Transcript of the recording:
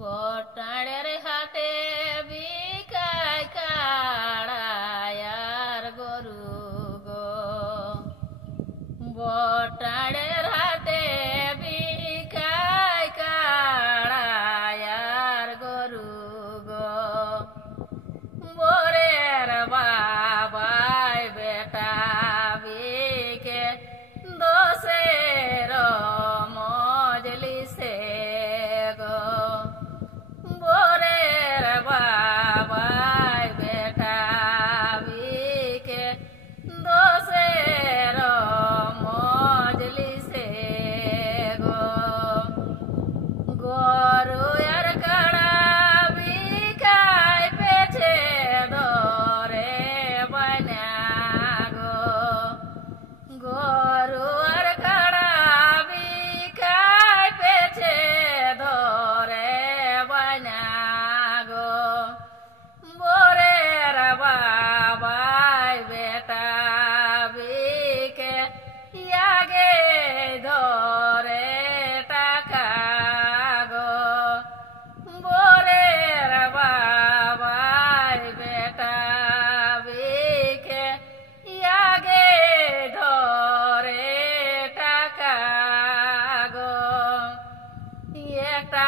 বটাড়ের হাটে বিকায় কাড়ায়ার গরু গো। বটাড়ের হাটে বিকায় কাড়ায়ার গরু গো। বোরের বাবাই বেটা বিকে দোষের মজলিসে গো। বোরের বাবাই বেটা বিকে দোষের মজলিসে গো। গরু আর কাড়া বিকায় পেছে ধরে বানা গো। গরু আর কাড়া বিকায় পেছে ধরে বানা গো। বোরের বাবাই বেটা বিকে ইয়াগে ধরে টাকা গো। বোরের বাবাই বেটা বিকে ইয়াগে ধরে টাকা গো। একটা